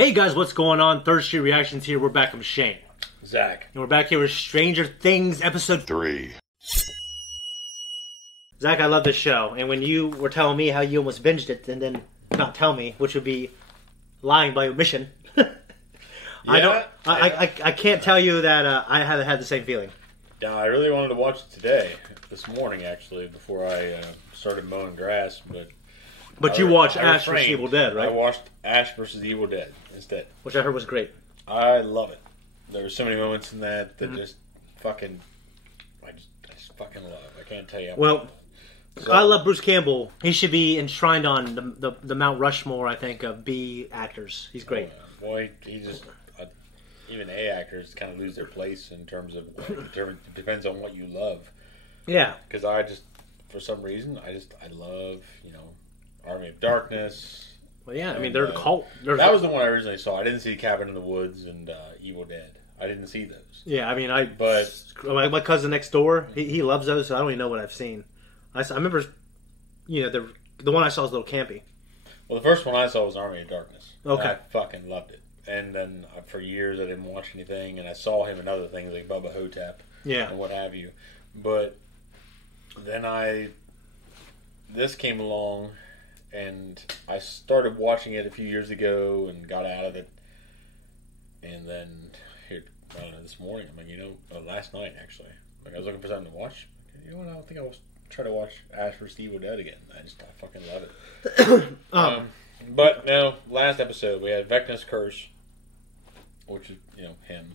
Hey guys, what's going on? Third Street Reactions here. We're back from Shane. Zack. And we're back here with Stranger Things episode 3. Zach, I love this show. And when you were telling me how you almost binged it and then not tell me, which would be lying by omission. I can't tell you that I haven't had the same feeling. Yeah, I really wanted to watch it today. This morning, actually, before I started mowing grass. But you watched Ash vs. Evil Dead, right? I watched Ash vs. Evil Dead instead. Which I heard was great. I love it. There were so many moments in that just fucking... I just fucking love it. I can't tell you. Well, I love Bruce Campbell. He should be enshrined on the Mount Rushmore, I think, of B actors. He's great. Boy, he just... even A actors kind of lose their place in terms of... It depends on what you love. Yeah. Because I just... For some reason, I love, Army of Darkness. Well, yeah, I mean, they're a cult. That was the one I originally saw. I didn't see Cabin in the Woods and Evil Dead. I didn't see those. Yeah, I mean, my cousin next door, he loves those, so I don't even know what I've seen. I remember, the one I saw was a little campy. Well, the first one I saw was Army of Darkness. Okay. I fucking loved it. And then for years I didn't watch anything, and I saw him in other things like Bubba Hotep and what have you. But then this came along, and I started watching it a few years ago and got out of it. And then this morning, last night actually, I was looking for something to watch. I don't think I'll try to watch Ash vs. Evil Dead again. I fucking love it. But no, last episode we had Vecna's curse, which is him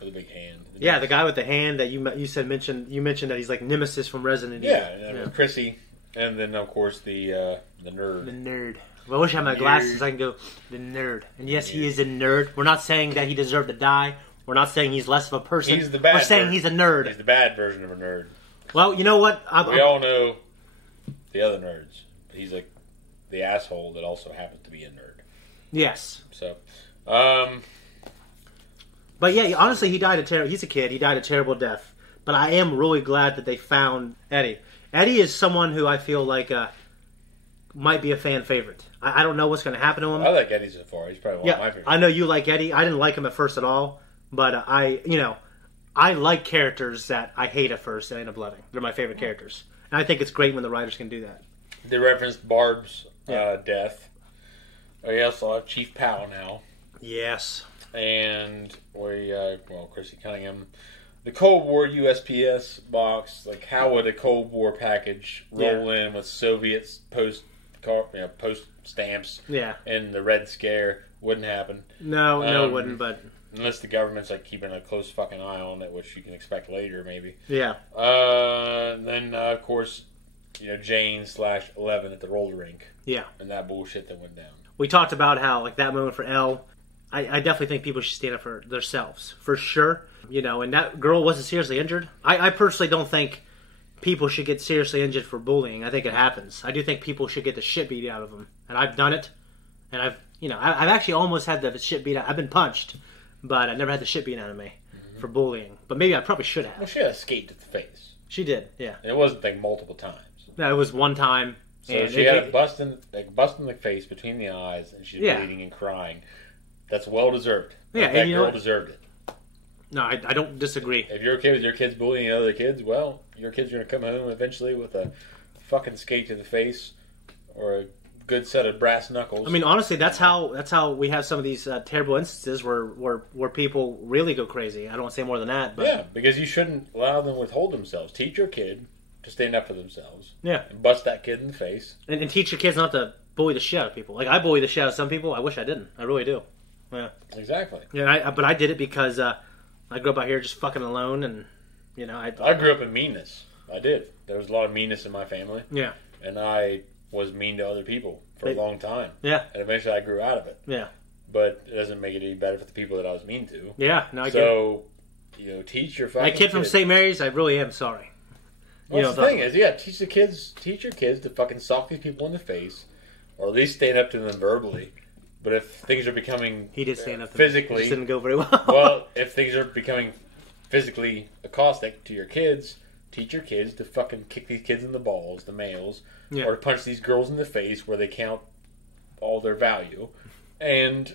with a big hand. The guy with the hand that you mentioned that he's like Nemesis from Resident Evil. And Chrissy. And then, of course, the nerd. The nerd. Well, I wish I had my glasses. I can go, the nerd. And yes, he is a nerd. We're not saying that he deserved to die. We're not saying he's less of a person. He's the bad We're saying he's a nerd. He's the bad version of a nerd. Well, you know what? We all know the other nerds. He's like the asshole that also happens to be a nerd. Yes. So, But yeah, honestly, he's a kid. He died a terrible death. But I am really glad that they found Eddie. Eddie is someone who I feel like might be a fan favorite. I don't know what's going to happen to him. I like Eddie so far. He's probably one of my favorites. I know you like Eddie. I didn't like him at first at all. But I like characters that I hate at first and end up loving. They're my favorite characters. And I think it's great when the writers can do that. They referenced Barb's death. We also have Chief Powell now. Yes. And Chrissy Cunningham. The Cold War USPS box, like how would a Cold War package roll in with Soviets post stamps? Yeah. And the Red Scare wouldn't happen. No, it wouldn't. But unless the government's like keeping a close fucking eye on it, which you can expect later, maybe. Yeah. Then of course, Jane/11 at the roller rink. Yeah. And that bullshit that went down. We talked about how like that moment for Elle. I definitely think people should stand up for themselves for sure. And that girl wasn't seriously injured. I personally don't think people should get seriously injured for bullying. I think it happens. I do think people should get the shit beat out of them. And I've done it. And I've actually almost had the shit beat out. I've been punched, but I never had the shit beat out of me for bullying. But maybe I probably should have. Well, she had a skate to the face. She did, yeah. And it wasn't like multiple times. No, it was one time. So she had a bust in the face between the eyes, and she's bleeding and crying. That's well deserved. Yeah, that girl deserved it. No, I don't disagree. If you're a kid with your kids bullying other kids, well, your kids are going to come home eventually with a fucking skate to the face or a good set of brass knuckles. I mean, honestly, that's how we have some of these terrible instances where people really go crazy. I don't want to say more than that. But yeah, because you shouldn't allow them to withhold themselves. Teach your kid to stand up for themselves. Yeah. And bust that kid in the face. And teach your kids not to bully the shit out of people. Like, I bully the shit out of some people. I wish I didn't. I really do. Yeah. Exactly. Yeah, but I did it because I grew up out here just fucking alone, and I grew up in meanness. I did. There was a lot of meanness in my family. Yeah. And I was mean to other people for a long time. Yeah. And eventually I grew out of it. Yeah. But it doesn't make it any better for the people that I was mean to. Yeah. No, I get it. So, teach your fucking that kid from St. Mary's, I really am sorry. Well, the thing is, teach your kids to fucking sock these people in the face, or at least stand up to them verbally. But if things are becoming he did stand up physically, it just didn't go very well. Well, if things are becoming physically caustic to your kids, teach your kids to fucking kick these kids in the balls, the males, or to punch these girls in the face where they count all their value, and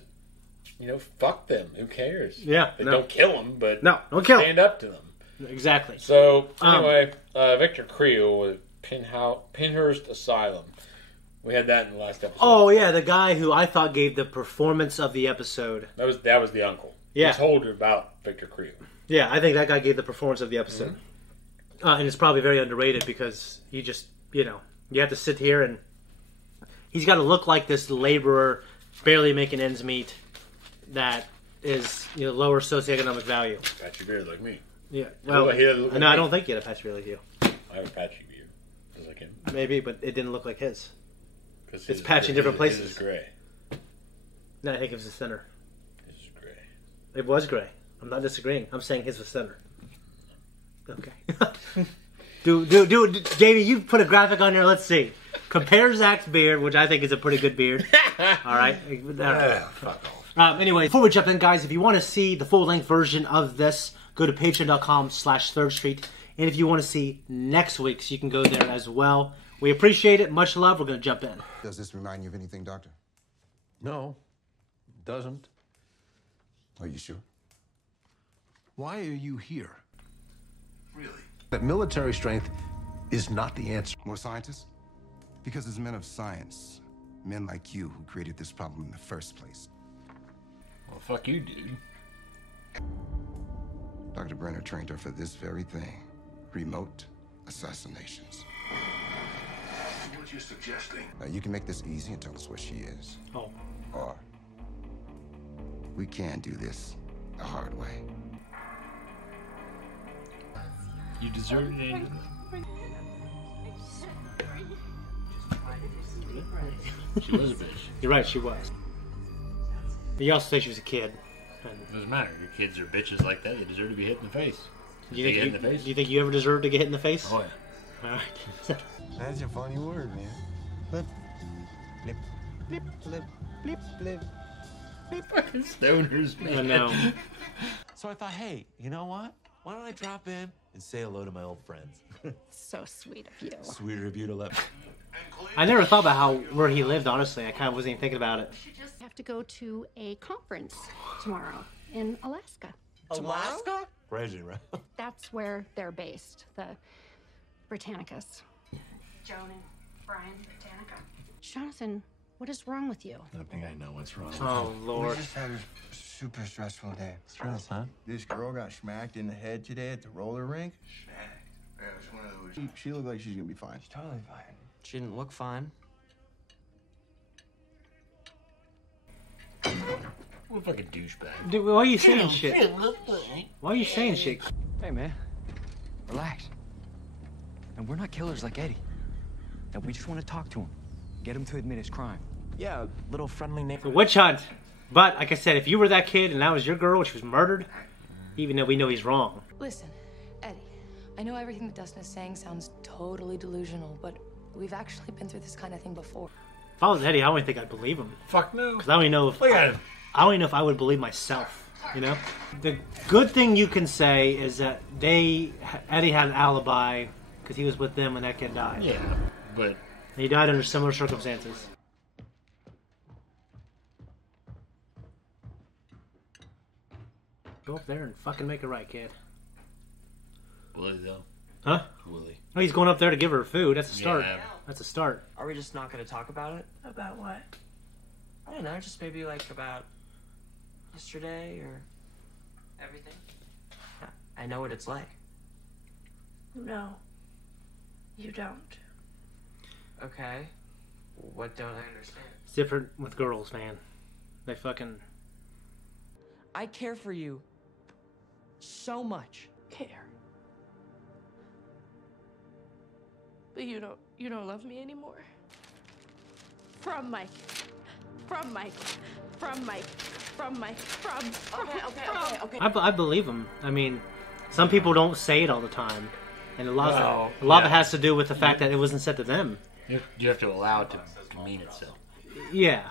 fuck them. Who cares? Yeah. Don't kill them, but don't kill stand up to them. Exactly. So, anyway, Victor Creel with Pinhurst Asylum. We had that in the last episode. Oh, yeah, the guy who I thought gave the performance of the episode. That was the uncle. Yeah. He told her about Victor Creel. Yeah, I think that guy gave the performance of the episode. Mm-hmm. And it's probably very underrated because he just, you have to sit here and he's got to look like this laborer barely making ends meet that is, lower socioeconomic value. Patchy beard like me. Yeah. Well, no, I don't think he had a patchy beard like you. I have a patchy beard. Just like him. Maybe, but it didn't look like his. It's patchy in different places. His is gray. No, I think it was the center. His is gray. It was gray. I'm not disagreeing. I'm saying his was center. Okay. Jamie, you put a graphic on there. Let's see. Compare Zach's beard, which I think is a pretty good beard. All right. Fuck off. Anyway, before we jump in, guys, if you want to see the full-length version of this, go to patreon.com/Third Street. And if you want to see next week's, you can go there as well. We appreciate it. Much love. We're going to jump in. Does this remind you of anything, Doctor? No, it doesn't. Are you sure? Why are you here? Really? That military strength is not the answer. More scientists? Because it's men of science, men like you, who created this problem in the first place. Well, fuck you, dude. Dr. Brenner trained her for this very thing. Remote assassinations. What you're suggesting? Now, you can make this easy and tell us where she is. Oh. Or we can do this the hard way. You deserted it. She was a bitch. You're right, she was. But you also say she was a kid. It doesn't matter. Your kids are bitches like that. They deserve to be hit in the face. Do you think you ever deserved to get hit in the face? Oh, yeah. All right. That's a funny word, man. Flip, flip, flip, flip, flip, flip. Fucking stoners, man. I know. So I thought, hey, you know what? Why don't I drop in and say hello to my old friends? So sweet of you. Sweeter of you to let me. I never thought about where he lived, honestly. I kind of wasn't even thinking about it. You just have to go to a conference tomorrow in Alaska. Alaska? Crazy, right? That's where they're based, the Britannicus. Joan and Brian Britannica. Jonathan, what is wrong with you? I think I know what's wrong. Oh, Lord. We just had a super stressful day. Stress, huh? This girl got smacked in the head today at the roller rink. Smacked? Yeah, it was one of those. She looked like she's gonna be fine. She's totally fine. She didn't look fine. What a fucking douchebag. Dude, why are you saying shit? Why are you saying shit? Hey, man. Relax. And we're not killers like Eddie. And we just want to talk to him. Get him to admit his crime. Yeah, a little friendly neighbor. The witch hunt. But, like I said, if you were that kid and that was your girl and she was murdered, even though we know he's wrong. Listen, Eddie, I know everything that Dustin is saying sounds totally delusional, but we've actually been through this kind of thing before. If I was Eddie, I don't even think I'd believe him. Fuck no. Because I don't even know if... Look at him. I don't even know if I would believe myself, you know? The good thing you can say is that Eddie had an alibi because he was with them when that kid died. Yeah, but... And he died under similar circumstances. Go up there and fucking make it right, kid. Willie, though. Huh? Willie. Oh, he's going up there to give her food. That's a start. Yeah. That's a start. Are we just not going to talk about it? About what? I don't know, just maybe like about yesterday or everything. I know what it's like. No. You don't. Okay. What don't I understand? It's different with girls, man. They fucking... I care for you so much. Care. But you don't love me anymore. From Mike. From Mike. From Mike. From Mike. Okay. I believe him. I mean, some people don't say it all the time. And a lot of it has to do with the fact that it wasn't said to them. You have to allow it to mean itself. Yeah.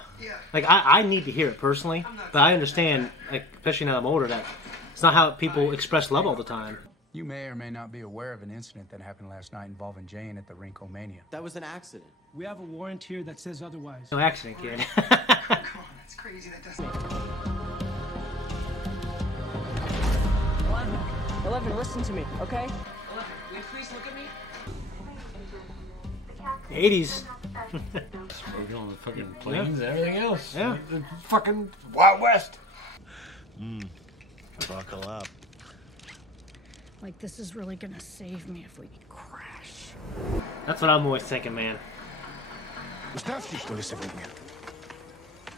Like, I need to hear it personally, but I understand, like, especially now I'm older, that it's not how people express love all the time. You may or may not be aware of an incident that happened last night involving Jane at the Rinkomania. That was an accident. We have a warrant here that says otherwise. No accident, kid. Come on, that's crazy. That doesn't... 11, listen to me, okay? 11, will you please look at me? 80s. Smoking on the fucking planes and everything else. Yeah. The fucking Wild West. Buckle up. Like, this is really gonna save me if we crash. That's what I'm always thinking, man. Уставьте, что ли, сегодня?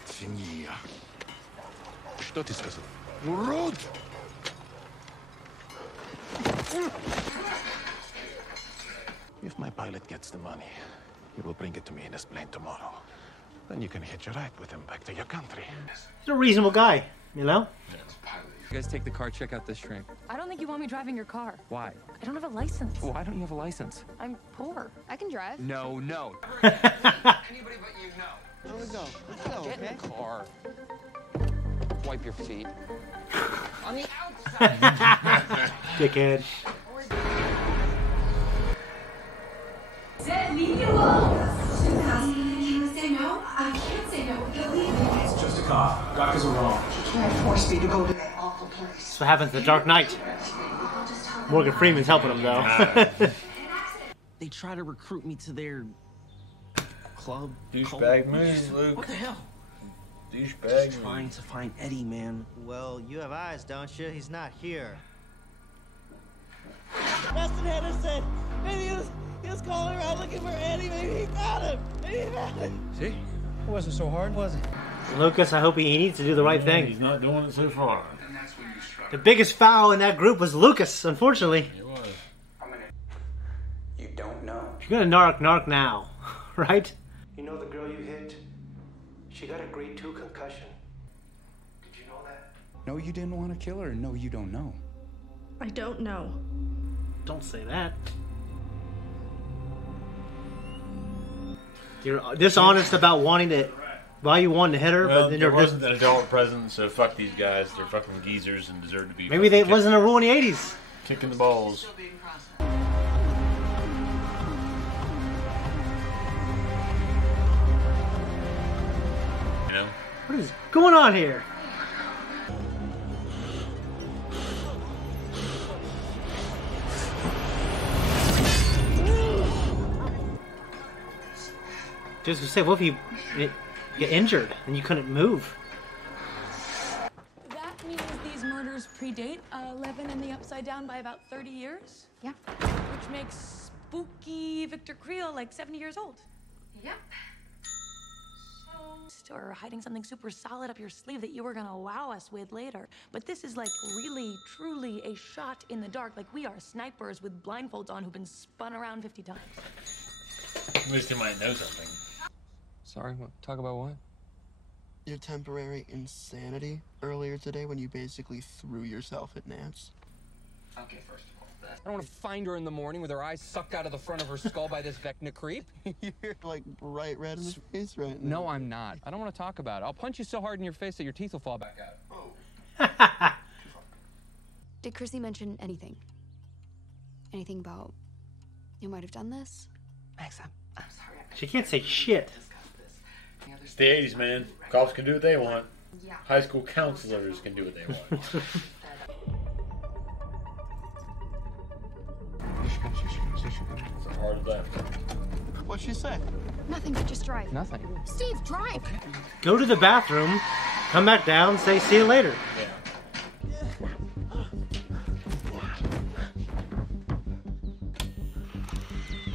Свинья. Что ты сказал? Урод! If my pilot gets the money, he will bring it to me in his plane tomorrow. Then you can hitch a ride with him back to your country. He's a reasonable guy, you know? You guys take the car, check out this shrink. I don't think you want me driving your car. Why? I don't have a license. Why don't you have a license? I'm poor. I can drive. No. Anybody but you know. Let's go. Let's go, Get okay? in the car. Wipe your feet. On the outside. Dickhead. Zed, leave me alone. Can I say no? I can't say no. He'll leave me. It's just a cop. Doctors are wrong. You can't force me to go to that awful place. That's what happens in The Dark Knight. Morgan Freeman's helping him, though. They try to recruit me to their club. Douchebag move, Luke. What the hell? Douchebag I'm trying to find Eddie, man. Well, you have eyes, don't you? He's not here. Preston Henderson. Maybe he was calling around looking for Eddie. Maybe he found him. Maybe he found him. See? It wasn't so hard, was it? Lucas, I hope he needs to do the right thing. He's not doing it so far. The biggest foul in that group was Lucas, unfortunately. It was. You don't know. You're gonna narc now, right? You know the girl you hit? She got a grade 2 concussion. Did you know that? No, you didn't want to kill her. No, you don't know. I don't know. Don't say that. You're dishonest about wanting to... Why you wanted to hit her, Well, but then there you're... wasn't an adult present, so fuck these guys. They're fucking geezers and deserve to be... Maybe it wasn't a rule in the 80s. Kicking the balls. You know? What is going on here? Just to say, what if you get injured and you couldn't move? That means these murders predate 11 and the Upside Down by about 30 years? Yeah. Which makes spooky Victor Creel like 70 years old. Yep. Or hiding something super solid up your sleeve that you were gonna wow us with later. But this is like really, truly a shot in the dark. Like we are snipers with blindfolds on who've been spun around 50 times. At least they might know something. Sorry, what? Talk about what? Your temporary insanity earlier today when you basically threw yourself at Nance. Okay, first of all, I don't want to find her in the morning with her eyes sucked out of the front of her skull by this Vecna creep. You're like bright red in the face right now. No, I'm not. I don't want to talk about it. I'll punch you so hard in your face that your teeth will fall back out. Did Chrissy mention anything? Anything about you might have done this? Max, I'm sorry. She can't say shit. It's the 80s, man. Cops can do what they want. Yeah. High school counselors can do what they want. It's a hard left. What'd she say? Nothing, but just drive. Nothing. Steve, drive! Go to the bathroom, come back down, say see you later. Yeah.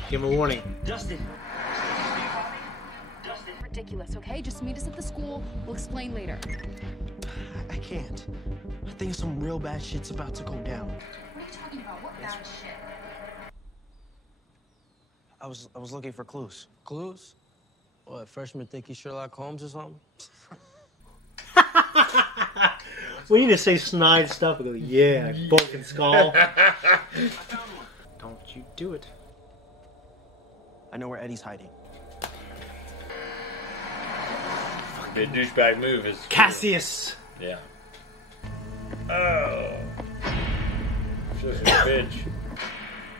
Give him a warning. Dustin. Ridiculous, okay? Just meet us at the school. We'll explain later. I can't. I think some real bad shit's about to go down. What are you talking about? What bad shit? I was looking for clues. Clues? What, freshmen think he's Sherlock Holmes or something? We need to say snide stuff. We go, yeah, broken skull. Don't you do it. I know where Eddie's hiding. The douchebag move is... Cassius! Yeah. Oh. She's a bitch.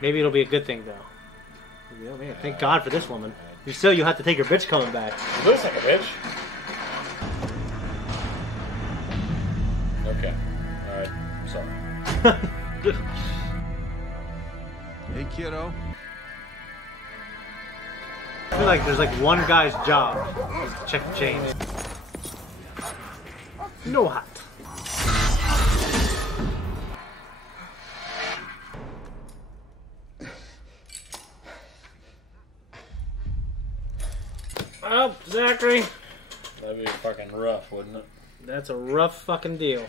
Maybe it'll be a good thing, though. Oh, man, thank God for this woman. You still, you have to take your bitch coming back. She looks like a bitch. Okay. Alright. Sorry. Hey, kiddo. I feel like there's like one guy's job is to check the chains. No hot. Oh, Zachary. That'd be fucking rough, wouldn't it? That's a rough fucking deal.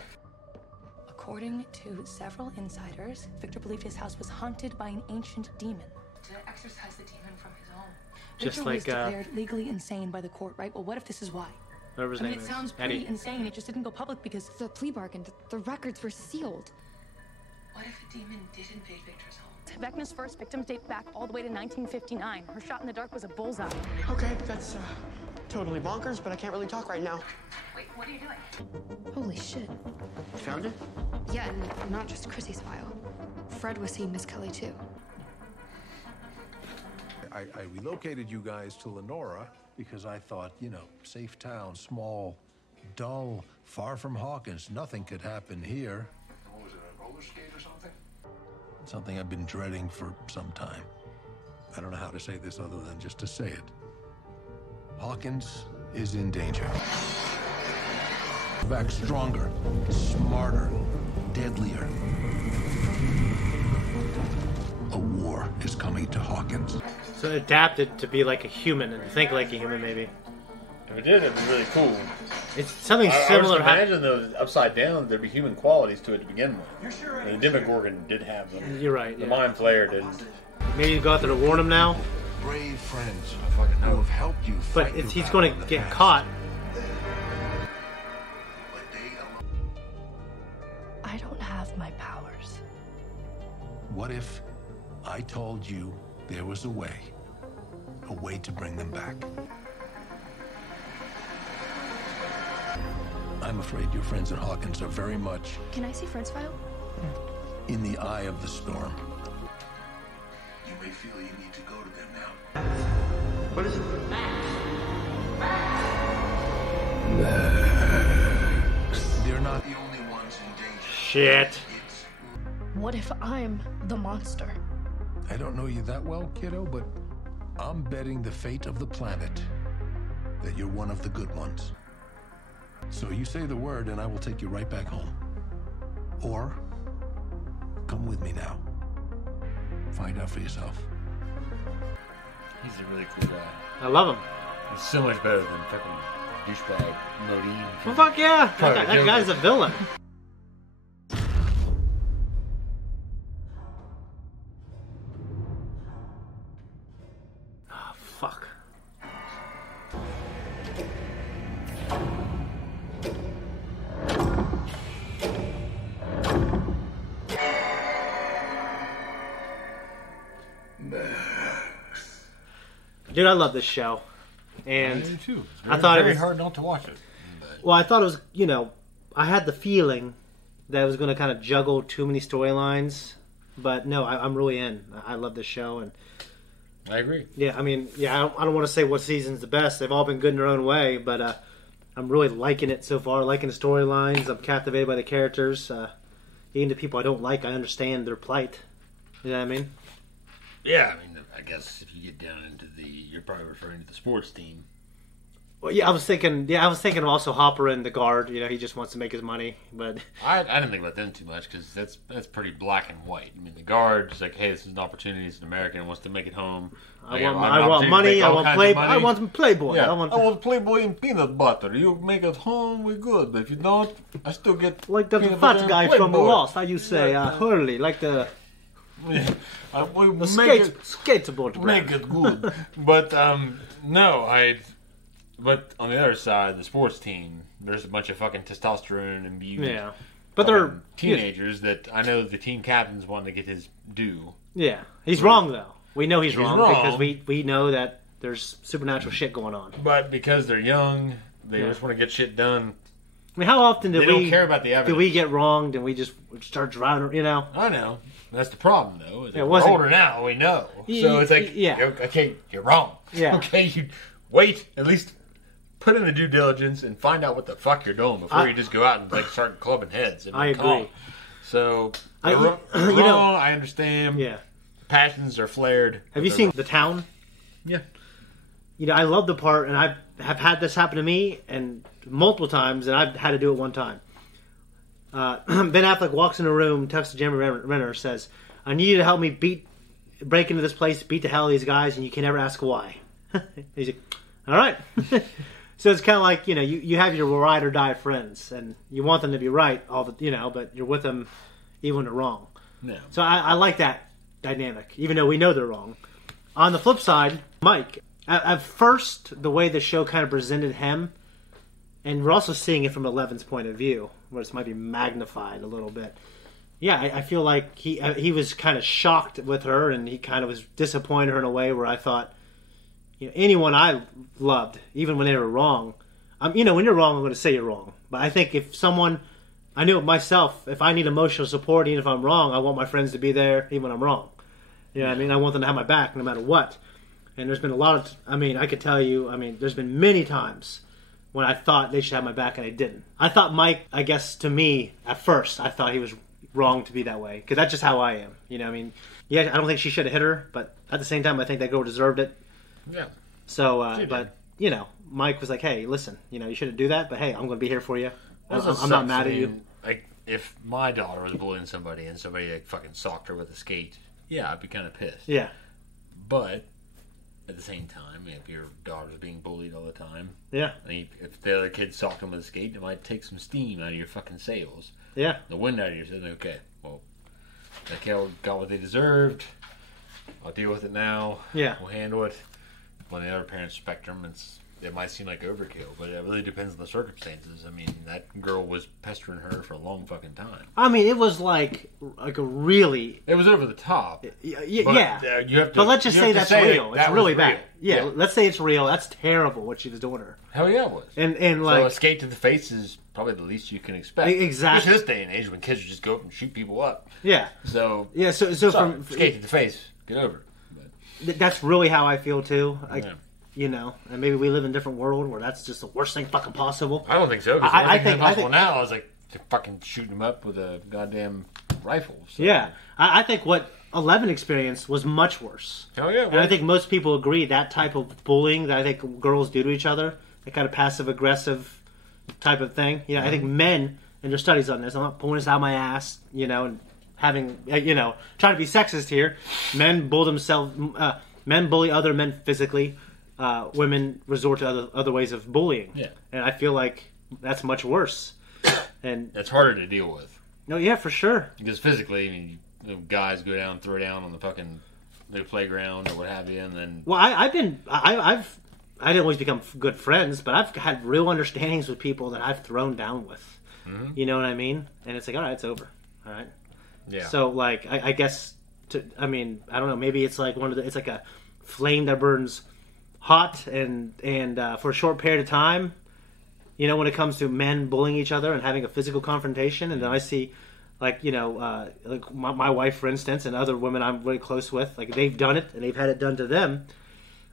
According to several insiders, Victor believed his house was haunted by an ancient demon. To exorcise the demon from his home. Just Victor like was declared legally insane by the court, right? Well, what if this is why? Whatever his name it is. sounds pretty Eddie. insane. It just didn't go public because The plea bargain, the records were sealed. What if a demon did invade Victor's home? Vecna's first victims date back all the way to 1959. Her shot in the dark was a bullseye. Okay, that's totally bonkers, but I can't really talk right now. Wait, what are you doing? Holy shit. You found it? Yeah, and not just Chrissy's file. Fred was seeing Miss Kelly too. I relocated you guys to Lenora because I thought, you know, safe town, small, dull, far from Hawkins. Nothing could happen here. What was it, a roller skate or something? Something I've been dreading for some time. I don't know how to say this other than just to say it. Hawkins is in danger. Back stronger, smarter, deadlier. A war is coming to Hawkins. So it adapted to be like a human and think like a human, maybe. If it did, it'd be really cool. It's something I similar. I imagine though, upside down, there'd be human qualities to it to begin with. You're sure? The Demogorgon did have them. You're right. The Yeah. Mind Flayer didn't. Maybe you go out there to warn him now. Brave friends who have helped you. But if he's going to get caught. I don't have my powers. What if I told you there was a way to bring them back? I'm afraid your friends at Hawkins are very much Can I see Fred's file? in the eye of the storm. You may feel you need to go to them now. What is it? They're not the only ones in danger. Shit. What if I'm the monster? I don't know you that well, kiddo, but I'm betting the fate of the planet that you're one of the good ones. So you say the word and I will take you right back home. Or come with me now. Find out for yourself. He's a really cool guy. I love him. He's so much better than fucking douchebag Modine. Well, fuck yeah. That guy's a villain. Oh, fuck. Dude, I love this show. And I do too. It's I thought very it was hard not to watch it. Well, I thought it was, you know, I had the feeling that it was going to kind of juggle too many storylines, but no, I'm really in. I love this show, and I agree. Yeah, I mean, yeah, I don't want to say what season's the best. They've all been good in their own way, but I'm really liking it so far. Liking the storylines. I'm captivated by the characters. Even the people I don't like, I understand their plight. You know what I mean? Yeah, I mean, I guess if you get down into you're probably referring to the sports team. Well, yeah, I was thinking of also Hopper and the guard. You know, he just wants to make his money, but I didn't think about them too much because that's pretty black and white. I mean, the guard's like, hey, this is an opportunity. It's an American wants to make it home. I want money. I want some Playboy. Yeah, I want Playboy and peanut butter. You make it home, we're good. But if you don't, I still get like the fat guy from Lost. How you say Hurley, like the. Yeah. Skateboard brand. Make it good. But no, But on the other side, the sports team, there's a bunch of fucking testosterone imbued. Yeah, but they're teenagers that I know the team captain's wanting to get his due. Yeah, he's wrong though. We know he's wrong because we know that there's supernatural shit going on. But because they're young, they just want to get shit done. I mean, how often do we don't care about the evidence? Do we get wronged and we just start drowning? You know. I know. That's the problem, though. Is we're older now, we know. So it's like, okay, you're wrong. Yeah. Okay, you wait. At least put in the due diligence and find out what the fuck you're doing before you just go out and like start clubbing heads. I agree. So, I understand. Yeah. Passions are flared. Have you seen The Town? Yeah. I love the part, and I have had this happen to me and multiple times, and I've had to do it one time. Ben Affleck walks in a room, texts Jeremy Renner, says, "I need you to help me break into this place, beat the hell out of these guys, and you can never ask why." He's like, "All right." So it's kind of like, you have your ride or die friends, and you want them to be right but you're with them even when they're wrong. Yeah. So I like that dynamic, even though we know they're wrong. On the flip side, Mike, at first, the way the show kind of presented him, and we're also seeing it from Eleven's point of view, where it might be magnified a little bit. Yeah, I feel like he was kind of shocked with her, and he kind of was disappointed her in a way where I thought, anyone I loved, even when they were wrong, when you're wrong, I'm going to say you're wrong. But I think if someone, I knew it myself, if I need emotional support, even if I'm wrong, I want my friends to be there, even when I'm wrong. You know what I mean? I want them to have my back no matter what. And there's been a lot of, I could tell you, there's been many times when I thought they should have my back and they didn't. I thought Mike, I guess to me, at first, I thought he was wrong to be that way. Because that's just how I am. Yeah, I don't think she should have hit her, but at the same time, I think that girl deserved it. Yeah. So, Mike was like, "Hey, listen, you shouldn't do that, but hey, I'm going to be here for you. I'm not mad at you." Like, if my daughter was bullying somebody and somebody fucking socked her with a skate, yeah, I'd be kind of pissed. Yeah. But at the same time, if your daughter's being bullied all the time, yeah. If the other kid socked him with a skate, it might take some steam out of your fucking sails. Yeah. The wind out of your sails. Okay, well, that kid got what they deserved. I'll deal with it now. Yeah. We'll handle it. On the other parent spectrum, it might seem like overkill, but it really depends on the circumstances. That girl was pestering her for a long fucking time. It was like a really... It was over the top. Yeah. You have to, but let's just say that's real. It's really bad. Real. Yeah, let's say it's real. That's terrible what she was doing to her. Hell yeah, it was. And so a skate to the face is probably the least you can expect. Exactly. Especially this day and age when kids just go up and shoot people up. Yeah. So from skate to the face, get over it. That's really how I feel too. And maybe we live in a different world where that's just the worst thing fucking possible. I don't think so. I think now I was like fucking shooting them up with a goddamn rifle. So. Yeah, I think what 11 experienced was much worse. Hell yeah! And I think most people agree that type of bullying that I think girls do to each other, that kind of passive aggressive type of thing. I think men, and there's studies on this. I'm not pulling this out of my ass, and having, trying to be sexist here. Men bully other men physically. Women resort to other ways of bullying. Yeah. And I feel like that's much worse. And it's harder to deal with. No, yeah, for sure. Because physically, guys go down, throw down on the fucking playground or what have you, and then... Well, I didn't always become good friends, but I've had real understandings with people that I've thrown down with. Mm-hmm. You know what I mean? And it's like, all right, it's over. All right? Yeah. So, like, I guess, I don't know, maybe it's like it's like a flame that burns hot and for a short period of time, when it comes to men bullying each other and having a physical confrontation. And then I see, like my wife, for instance, and other women I'm really close with, like they've done it and they've had it done to them.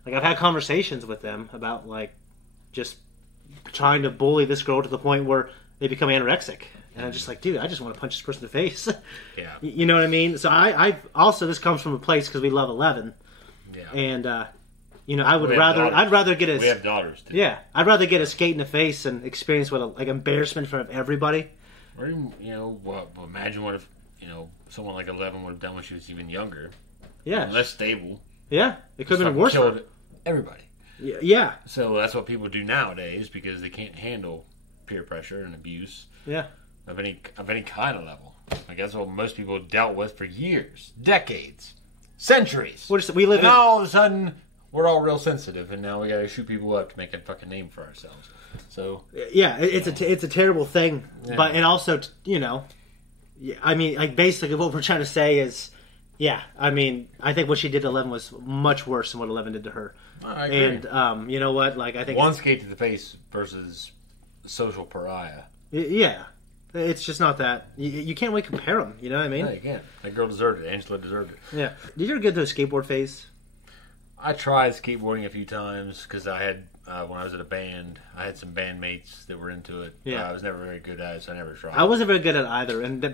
Like I've had conversations with them about like just trying to bully this girl to the point where they become anorexic. And I'm just like, dude, I just want to punch this person in the face. Yeah. You know what I mean? So I also, this comes from a place because we love 11. Yeah. And, I'd rather get a... We have daughters, too. Yeah. I'd rather get a skate in the face and experience what embarrassment in front of everybody. Or even, imagine what if, someone like 11 would have done when she was even younger. Yeah. And less stable. Yeah. It could have been worse. Killed everybody. Yeah. So that's what people do nowadays because they can't handle peer pressure and abuse. Yeah. Of any kind of level. Like that's what most people dealt with for years, decades, centuries. We live and all of a sudden, we're all real sensitive, and now we got to shoot people up to make a fucking name for ourselves. So yeah, it's a terrible thing, yeah. But it also basically what we're trying to say is, I think what she did to 11 was much worse than what 11 did to her. I agree. And you know what? Like I think one skate to the face versus social pariah. Yeah. It's just not that. You can't really compare them. You know what I mean? No, you can't. That girl deserved it. Angela deserved it. Yeah. Did you ever get to a skateboard phase? I tried skateboarding a few times because I when I was in a band. I had some bandmates that were into it. Yeah. I was never very good at it, so I never tried. I wasn't very good at it either. And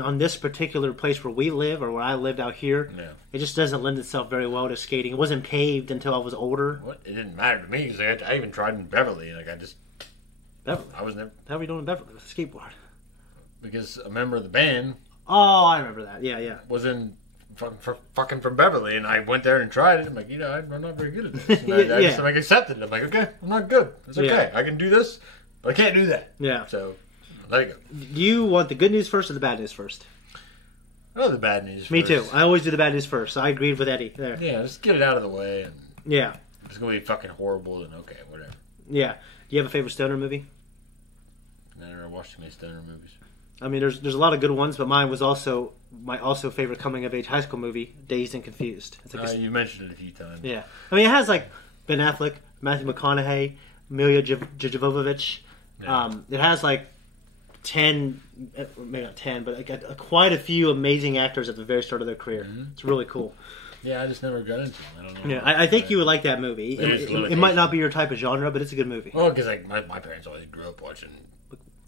on this particular place where we live, or where I lived out here, it just doesn't lend itself very well to skating. It wasn't paved until I was older. What? It didn't matter to me because I even tried in Beverly. Like Beverly? I was never. How were you doing in Beverly with a skateboard? Because a member of the band. Oh, I remember that. Yeah. Was in fucking from Beverly, and I went there and tried it. I'm like, I'm not very good at this. And I just like accepted it. I'm like, okay, I'm not good. It's okay. I can do this, but I can't do that. Yeah. So let it go. Do you want the good news first or the bad news first? Oh, the bad news first. Me too. I always do the bad news first. So I agreed with Eddie there. Yeah, just get it out of the way. And yeah. If it's going to be fucking horrible, then okay, whatever. Yeah. Do you have a favorite stoner movie? I never watched too many stoner movies. I mean, there's a lot of good ones, but mine was also my favorite coming of age high school movie, Dazed and Confused. It's like you mentioned it a few times. Yeah, I mean, it has like Ben Affleck, Matthew McConaughey, Milla Jovovich. Yeah. It has like 10, maybe not 10, but like quite a few amazing actors at the very start of their career. Mm-hmm. It's really cool. Yeah, I just never got into it. I don't know. Yeah, I think you would like that movie. It might not be your type of genre, but it's a good movie. Well, because like my parents always grew up watching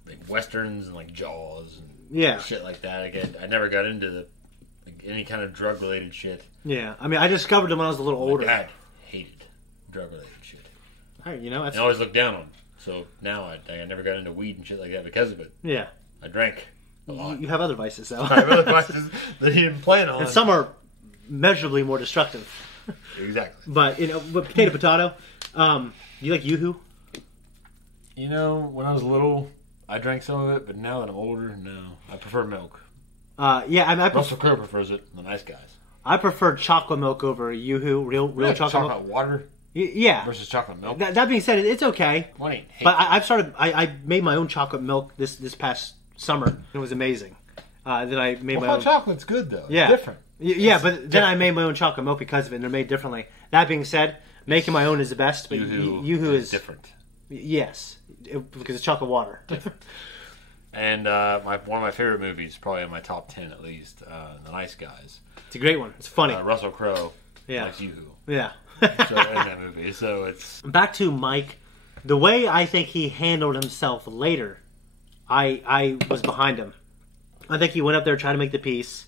like westerns and like Jaws and shit like that. I never got into any kind of drug related shit. Yeah, I mean, I discovered them when I was a little older. My dad hated drug related shit. Hey, I always looked down on him. So now I never got into weed and shit like that because of it. Yeah, I drank a lot. You have other vices though. I have other vices that he didn't plan on, and some are measurably more destructive. Exactly. But potato. You like Yoo-hoo? When I was little, I drank some of it, but now that I'm older, no. I prefer milk. Russell Crowe prefers it. The nice guys. I prefer chocolate milk over Yoo-hoo. Real chocolate milk. Water. Yeah. Versus chocolate milk. That being said, it's okay. But I made my own chocolate milk this past summer. It was amazing. Then I made my own. Hot chocolate's good though. Yeah. It's different. Yeah, but then I made my own chocolate milk because of it, and they're made differently. That being said, making my own is the best, but Yoo-hoo is different. Yes, because it's chocolate water. And one of my favorite movies, probably in my top 10 at least, The Nice Guys. It's a great one. It's funny. Russell Crowe likes Yoo-hoo. Yeah. So in that movie, so it's back to Mike. The way I think he handled himself later, I was behind him. I think he went up there trying to make the peace.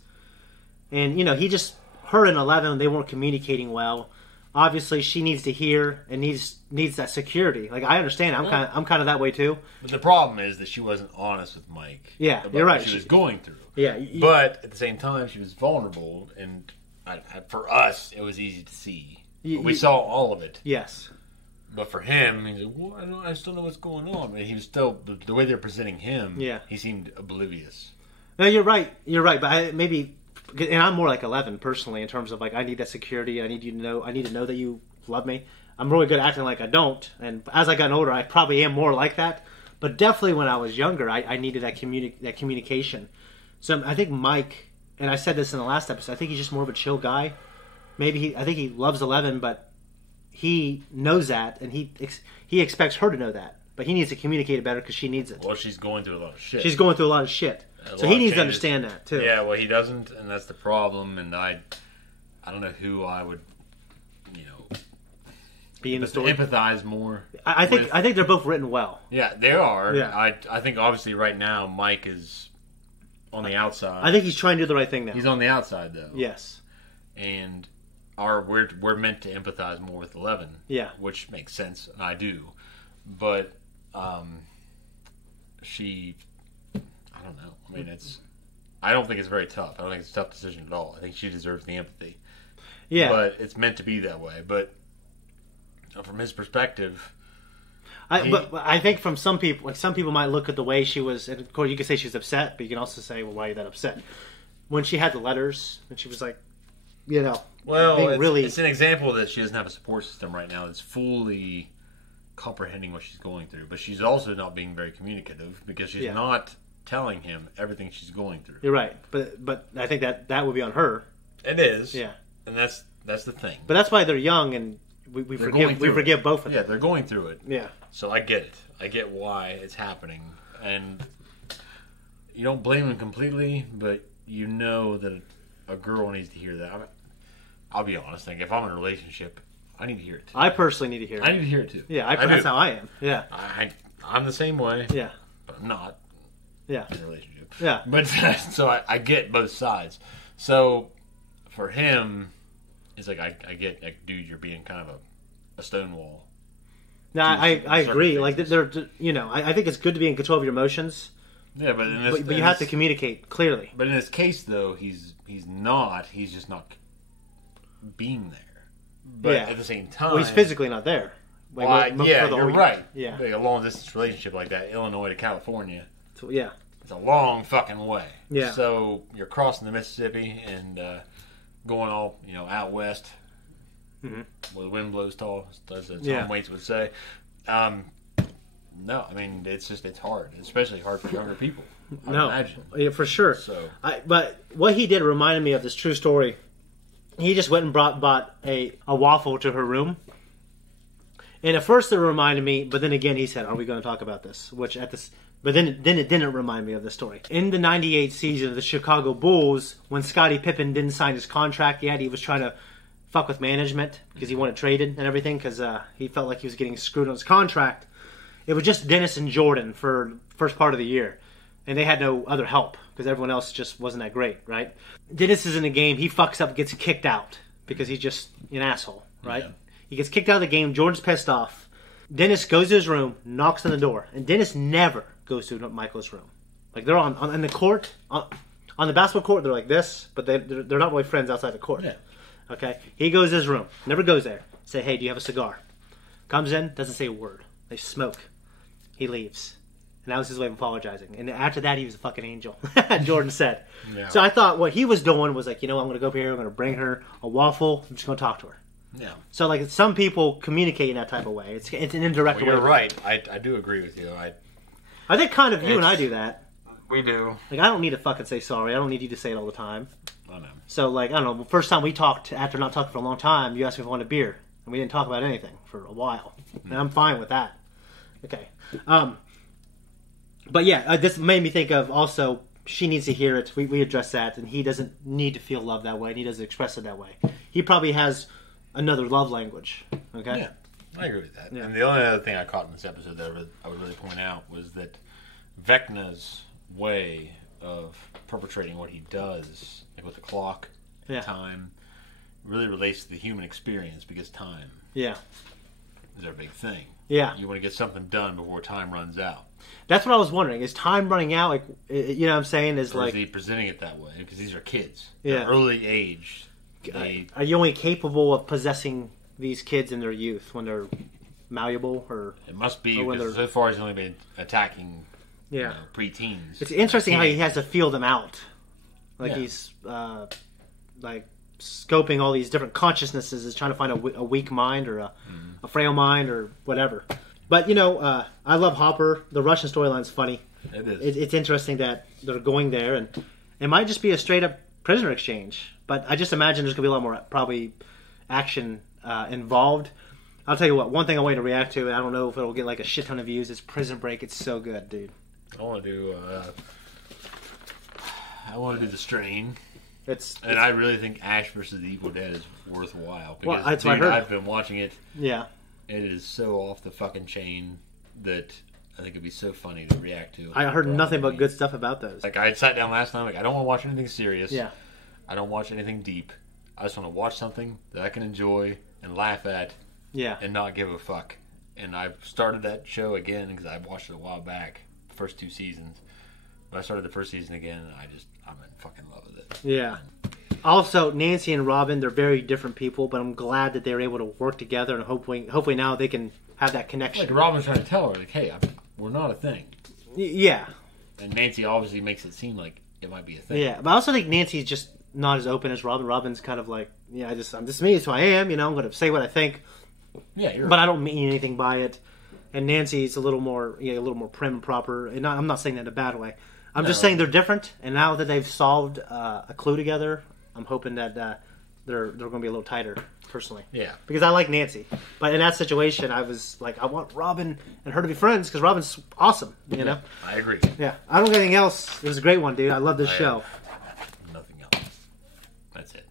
And, he just, her and 11, they weren't communicating well. Obviously, she needs to hear and needs that security. Like, I understand. I'm kind of that way, too. But the problem is that she wasn't honest with Mike. Yeah, about you're right. What she was going through. Yeah. But, at the same time, she was vulnerable. And for us, it was easy to see. We saw all of it. Yes. But for him, he's like, well, I still know what's going on. And he was still, the way they're presenting him, he seemed oblivious. No, you're right. You're right. But maybe... And I'm more like 11 personally in terms of like I need that security. I need to know that you love me. I'm really good at acting like I don't. And as I got older, I probably am more like that. But definitely when I was younger, I needed that communication. So I think Mike, and I said this in the last episode, I think he's just more of a chill guy. I think he loves 11, but he knows that, and he expects her to know that. But he needs to communicate it better because she needs it. Well, she's going through a lot of shit. She's going through a lot of shit. So he needs to understand that too. Yeah, well, he doesn't, and that's the problem. And I don't know who I would, be in the story, empathize more. I think they're both written well. Yeah, they are. Yeah. I think obviously right now Mike is on the outside. I think he's trying to do the right thing now. He's on the outside though. Yes. And we're meant to empathize more with 11. Yeah. Which makes sense, and I do. But she. I don't know. I mean, I don't think it's very tough. I don't think it's a tough decision at all. I think she deserves the empathy. Yeah. But it's meant to be that way. But from his perspective... But I think from some people might look at the way she was... And of course, you can say she's upset, but you can also say, well, why are you that upset? When she had the letters, and she was like, Well, it's an example that she doesn't have a support system right now that's fully comprehending what she's going through. But she's also not being very communicative because she's not... telling him everything she's going through. You're right, but I think that would be on her. It is, yeah, and that's the thing. But that's why they're young, and we forgive both of them. Yeah, they're going through it. Yeah, so I get it. I get why it's happening, and you don't blame them completely, but you know that a girl needs to hear that. I'll be honest. Like if I'm in a relationship, I need to hear it too. I personally need to hear it. I need to hear it too. Yeah, that's how I am. Yeah. I'm the same way. Yeah. But I'm not. Yeah. In a relationship. Yeah. But so I get both sides. So for him, it's like I get, like, dude, you're being kind of a stonewall. No, I agree. Like, they're, you know, I think it's good to be in control of your emotions. Yeah, but but you have to communicate clearly. But in this case, though, he's not. He's just not being there. But at the same time, well, he's physically not there. Like, you're right. Yeah, like a long distance relationship like that, Illinois to California. So, yeah, it's a long fucking way. Yeah. So you're crossing the Mississippi and going all out west, where the wind blows tall, as Tom Waits would say. No, I mean it's hard, especially hard for younger people. I imagine. Yeah, for sure. So, but what he did reminded me of this true story. He just went and bought a waffle to her room. And at first it reminded me, but then again he said, "Are we going to talk about this?" But then it didn't remind me of the story. In the '98 season of the Chicago Bulls, when Scottie Pippen didn't sign his contract yet, he was trying to fuck with management because he wanted traded and everything because he felt like he was getting screwed on his contract. It was just Dennis and Jordan for the first part of the year. And they had no other help because everyone else just wasn't that great, right? Dennis is in the game. He fucks up, gets kicked out because he's just an asshole, right? Yeah. He gets kicked out of the game. Jordan's pissed off. Dennis goes to his room, knocks on the door. And Dennis never goes to Michael's room. Like, they're on the court, on the basketball court, they're like this, but they're not really friends outside the court. Yeah. Okay? He goes to his room. Never goes there. Say, "Hey, do you have a cigar?" Comes in, doesn't say a word. They smoke. He leaves. And that was his way of apologizing. And after that, he was a fucking angel, Jordan said. Yeah. So I thought what he was doing was like, I'm going to go up here, I'm going to bring her a waffle, I'm just going to talk to her. Yeah. So, like, some people communicate in that type of way. It's an indirect way. You're right. I do agree with you. I think kind of you and I do that. We do. Like, I don't need to fucking say sorry. I don't need you to say it all the time. I know. So, like, I don't know, the first time we talked, after not talking for a long time, you asked me if I wanted a beer. And we didn't talk about anything for a while. And I'm fine with that. Okay. But yeah, this made me think of also, she needs to hear it. We addressed that, and he doesn't need to feel love that way, and he doesn't express it that way. He probably has another love language. Okay? Yeah, I agree with that. Yeah. And the only other thing I caught in this episode that I would really point out was that Vecna's way of perpetrating what he does, like with the clock, time, really relates to the human experience because time is our big thing. Yeah. You want to get something done before time runs out. That's what I was wondering. Is time running out? Like, you know what I'm saying? Or is he presenting it that way? Because these are kids. Yeah. At early age. Are you only capable of possessing these kids in their youth when they're malleable? Or it must be, because so far he's only been attacking preteens. It's interesting how he has to feel them out. Like he's like scoping all these different consciousnesses, is trying to find a weak mind or a frail mind or whatever. But, I love Hopper. The Russian storyline's funny. It is. It's interesting that they're going there, and it might just be a straight-up prisoner exchange. But I just imagine there's going to be a lot more, probably, action involved. I'll tell you what, one thing I want to react to, and I don't know if it'll get, like, a shit ton of views, is Prison Break. It's so good, dude. I want to do The Strain. And I really think Ash vs. the Evil Dead is worthwhile. Because, well, that's what I heard. I've been watching it. Yeah. It is so off the fucking chain that I think it'd be so funny to react to. I heard nothing but good stuff about those. Like, I sat down last night, like, I don't want to watch anything serious. Yeah. I don't watch anything deep. I just want to watch something that I can enjoy and laugh at. Yeah. And not give a fuck. And I've started that show again because I watched it a while back, the first 2 seasons. But I started the first season again, and I'm in fucking love with it. Yeah. Also, Nancy and Robin, they're very different people, but I'm glad that they were able to work together, and hopefully now they can have that connection. Like Robin's trying to tell her, like, hey, we're not a thing. Yeah. And Nancy obviously makes it seem like it might be a thing. Yeah, but I also think Nancy's just not as open as Robin. Robin's kind of like, I'm just me, it's who I am, I'm going to say what I think. Yeah, you're But right. I don't mean anything by it. And Nancy's a little more prim and proper. And I'm not saying that in a bad way. I'm just saying they're different, and now that they've solved a clue together, I'm hoping that they're going to be a little tighter, personally. Yeah. Because I like Nancy. But in that situation, I was like, I want Robin and her to be friends, because Robin's awesome, know? I agree. Yeah. I don't get anything else. It was a great one, dude. I love this show. Nothing else. That's it.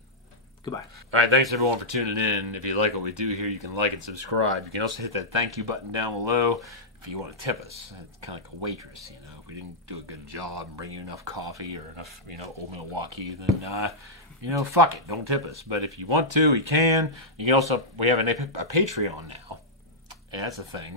Goodbye. All right, thanks everyone for tuning in. If you like what we do here, you can like and subscribe. You can also hit that thank you button down below if you want to tip us. It's kind of like a waitress, you know. If we didn't do a good job and bring you enough coffee or enough, Old Milwaukee, then, fuck it. Don't tip us. But if you want to, you can. You can also, we have a Patreon now. And that's a thing.